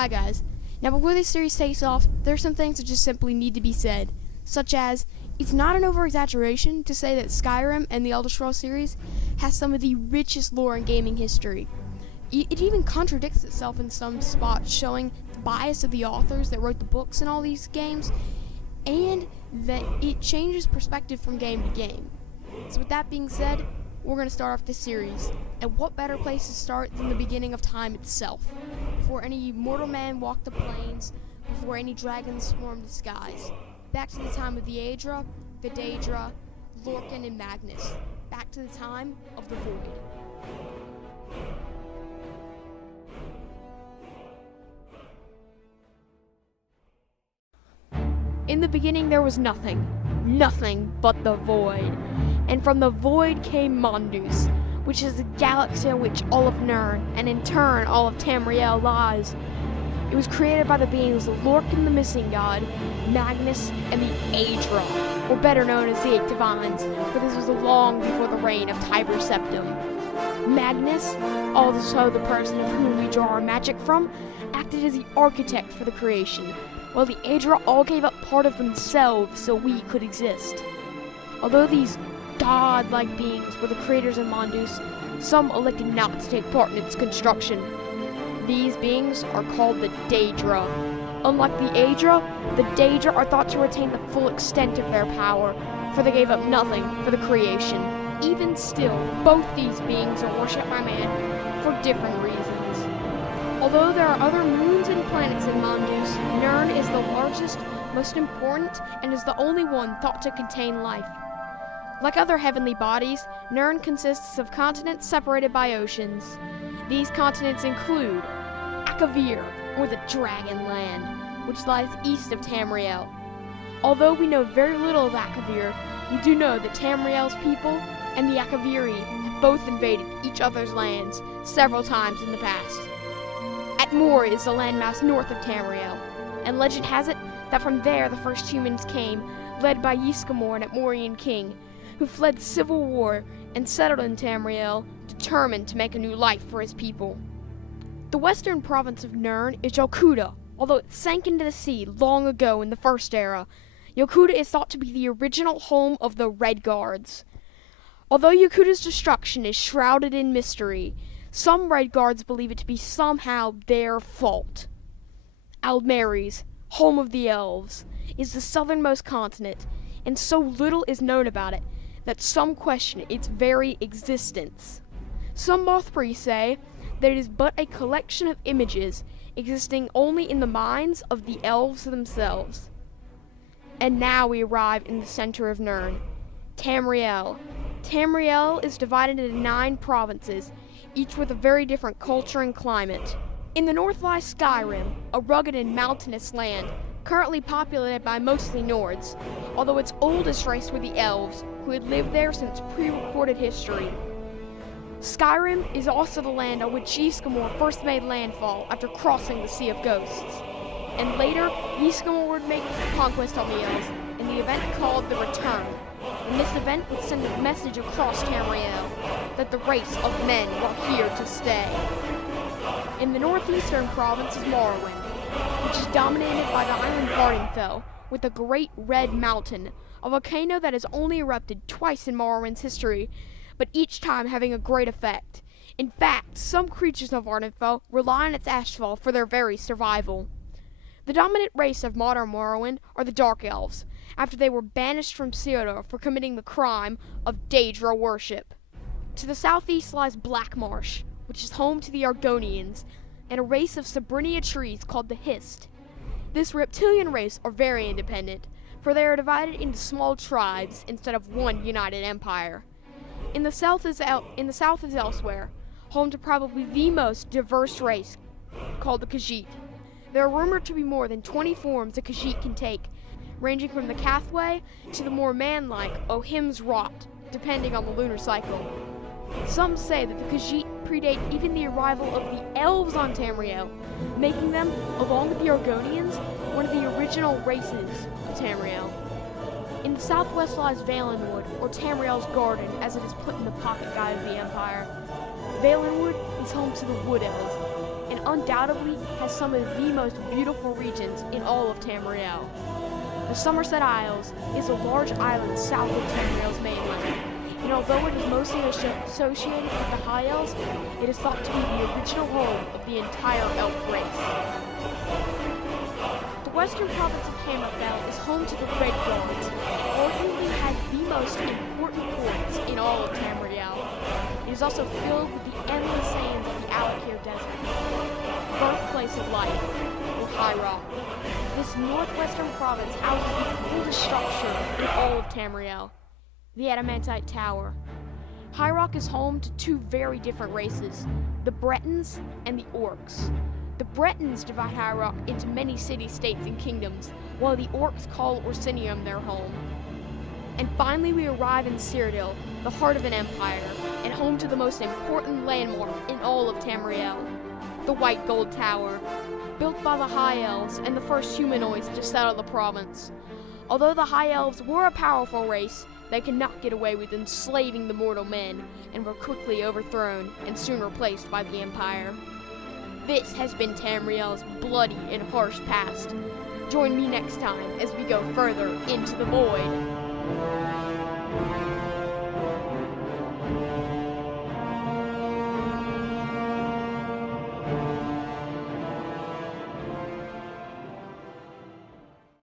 Hi guys. Now before this series takes off, there are some things that just simply need to be said, such as, it's not an over-exaggeration to say that Skyrim and the Elder Scrolls series has some of the richest lore in gaming history. It even contradicts itself in some spots, showing the bias of the authors that wrote the books in all these games, and that it changes perspective from game to game. So with that being said, we're going to start off this series, and what better place to start than the beginning of time itself, before any mortal man walked the plains, before any dragons swarmed the skies. Back to the time of the Aedra, the Daedra, Lorcan, and Magnus. Back to the time of the Void. In the beginning there was nothing but the Void. And from the Void came Mondus, which is the galaxy in which all of Nirn, and in turn all of Tamriel, lies. It was created by the beings Lorcan the Missing God, Magnus, and the Aedra, or better known as the Eight Divines, for this was long before the reign of Tiber Septim. Magnus, also the person of whom we draw our magic from, acted as the architect for the creation, while the Aedra all gave up part of themselves so we could exist. Although these god-like beings were the creators of Mondus, some elected not to take part in its construction. These beings are called the Daedra. Unlike the Aedra, the Daedra are thought to retain the full extent of their power, for they gave up nothing for the creation. Even still, both these beings are worshipped by man for different reasons. Although there are other moons and planets in Mondus, Nirn is the largest, most important, and is the only one thought to contain life. Like other heavenly bodies, Nirn consists of continents separated by oceans. These continents include Akavir, or the Dragon Land, which lies east of Tamriel. Although we know very little of Akavir, we do know that Tamriel's people and the Akaviri have both invaded each other's lands several times in the past. Atmor is the landmass north of Tamriel, and legend has it that from there the first humans came, led by Yskamor, an Atmorian king, who fled civil war and settled in Tamriel, determined to make a new life for his people. The western province of Nirn is Yalkuda. Although it sank into the sea long ago in the First Era, Yalkuda is thought to be the original home of the Red Guards. Although Yalkuda's destruction is shrouded in mystery, some Red Guards believe it to be somehow their fault. Aldmeris, home of the Elves, is the southernmost continent, and so little is known about it that some question its very existence. Some moth priests say that it is but a collection of images existing only in the minds of the elves themselves. And now we arrive in the center of Nirn, Tamriel. Tamriel is divided into 9 provinces, each with a very different culture and climate. In the north lies Skyrim, a rugged and mountainous land, currently populated by mostly Nords, although its oldest race were the Elves, who had lived there since pre-recorded history. Skyrim is also the land on which Yskamor first made landfall after crossing the Sea of Ghosts. And later, Yskamor would make conquest on the Elves in the event called the Return. And this event would send a message across Tamriel that the race of men were here to stay. In the northeastern province is Morrowind, which is dominated by the island Vvardenfell, with a great red mountain, a volcano that has only erupted twice in Morrowind's history, but each time having a great effect. In fact, some creatures of Vvardenfell rely on its ashfall for their very survival. The dominant race of modern Morrowind are the Dark Elves, after they were banished from Sieodor for committing the crime of Daedra worship. To the southeast lies Blackmarsh, which is home to the Argonians, and a race of Sabrinia trees called the Hist. This reptilian race are very independent, for they are divided into small tribes instead of one united empire. In the south is Elsewhere, home to probably the most diverse race, called the Khajiit. There are rumored to be more than 20 forms a Khajiit can take, ranging from the Cathway to the more man-like Ohim's Rot, depending on the lunar cycle. Some say that the Khajiit predate even the arrival of the Elves on Tamriel, making them, along with the Argonians, one of the original races of Tamriel. In the southwest lies Valenwood, or Tamriel's Garden, as it is put in the pocket guide of the Empire. Valenwood is home to the Wood Elves, an and undoubtedly has some of the most beautiful regions in all of Tamriel. The Somerset Isles is a large island south of Tamriel's mainland, and although it is mostly associated with the High Elves, it is thought to be the original home of the entire elf race. The western province of Hammerfell is home to the Red Guards, and arguably has the most important ports in all of Tamriel. It is also filled with the endless sands of the Alakir Desert, birthplace of life, or High Rock. This northwestern province houses the oldest structure in all of Tamriel, the Adamantite Tower. High Rock is home to two very different races, the Bretons and the Orcs. The Bretons divide High Rock into many city-states and kingdoms, while the Orcs call Orsinium their home. And finally we arrive in Cyrodiil, the heart of an empire, and home to the most important landmark in all of Tamriel, the White Gold Tower, built by the High Elves and the first humanoids to settle the province. Although the High Elves were a powerful race, they could not get away with enslaving the mortal men, and were quickly overthrown and soon replaced by the Empire. This has been Tamriel's bloody and harsh past. Join me next time as we go further into the void.